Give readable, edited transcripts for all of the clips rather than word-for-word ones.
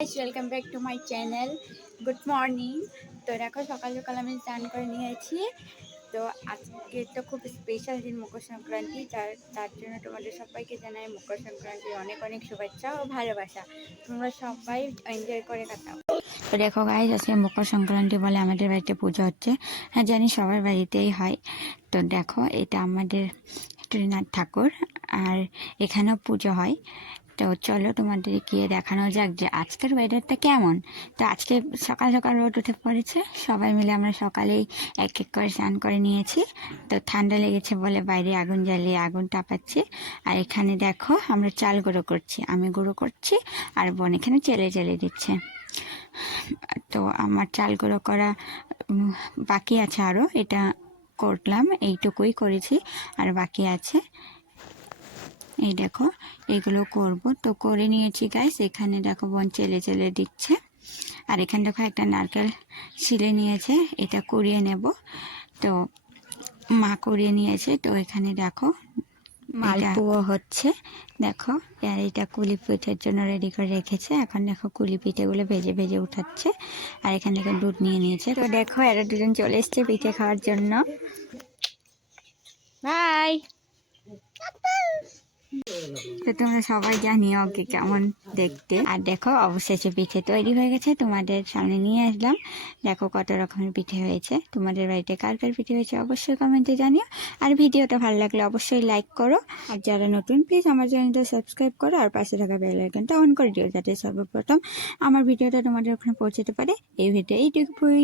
Welcome back to my channel. Good morning. তো দেখো সকাল সকাল আমি স্নান করে নিয়েছি। তো আজকে তো খুব স্পেশাল দিন মকর সংক্রান্তি, তার জন্য তোমাদের সবাইকে জানাই মকর সংক্রান্তির অনেক অনেক শুভেচ্ছা ও ভালোবাসা। তোমরা সবাই এনজয় করে কাটাও। তো দেখো গাইস, আজকে মকর সংক্রান্তি বলে আমাদের বাড়িতে পুজো হচ্ছে। হ্যাঁ জানি সবার বাড়িতেই হয়। তো দেখো এটা আমাদের ত্রিনাথ ঠাকুর, আর এখানেও পুজো হয়। তো চলো তোমাদের গিয়ে দেখানো যাক যে আজকের ওয়েদারটা কেমন। তো আজকে সকাল সকাল রোদ উঠে পড়েছে, সবাই মিলে আমরা সকালেই এক এক করে স্নান করে নিয়েছি। তো ঠান্ডা লেগেছে বলে বাইরে আগুন জ্বালিয়ে আগুন তাপাচ্ছি। আর এখানে দেখো আমরা চাল গুঁড়ো করছি, আমি গুঁড়ো করছি আর বোন এখানে চেলে দিচ্ছে। তো আমার চাল গুঁড়ো করা বাকি আছে, আরও এটা করলাম, এইটুকুই করেছি আর বাকি আছে। এই দেখো এগুলো করব, তো করে নিয়েছি গাইস। এখানে দেখো বোন চেলে দিচ্ছে, আর এখানে দেখো একটা নারকেল ছিলে নিয়েছে, এটা কুড়িয়ে নেব। তো মা কুড়িয়ে নিয়েছে। তো এখানে দেখো মালপুয়া হচ্ছে, দেখো আর এটা কুলি পিঠের জন্য রেডি করে রেখেছে। এখন দেখো কুলি পিঠেগুলো ভেজে ভেজে উঠাচ্ছে, আর এখানে দেখো দুধ নিয়ে নিয়েছে। তো দেখো এরা দুজন চলে এসছে পিঠে খাওয়ার জন্য। বাই। তো তোমরা সবাই জানিও ওকে কেমন দেখতে। আর দেখো অবশেষে পিঠে তৈরি হয়ে গেছে, তোমাদের সামনে নিয়ে আসলাম। দেখো কত রকমের পিঠে হয়েছে। তোমাদের বাড়িতে কার কার পিঠে হয়েছে অবশ্যই কমেন্টে জানিও। আর ভিডিওটা ভালো লাগলে অবশ্যই লাইক করো, আর যারা নতুন প্লিজ আমার চ্যানেলটা সাবস্ক্রাইব করো, আর পাশে থাকা বেল আইকনটা অন করে দিও যাতে সর্বপ্রথম আমার ভিডিওটা তোমাদের ওখানে পৌঁছতে পারে। এই ভিডিও এইটুকুই।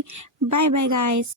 Bye bye guys.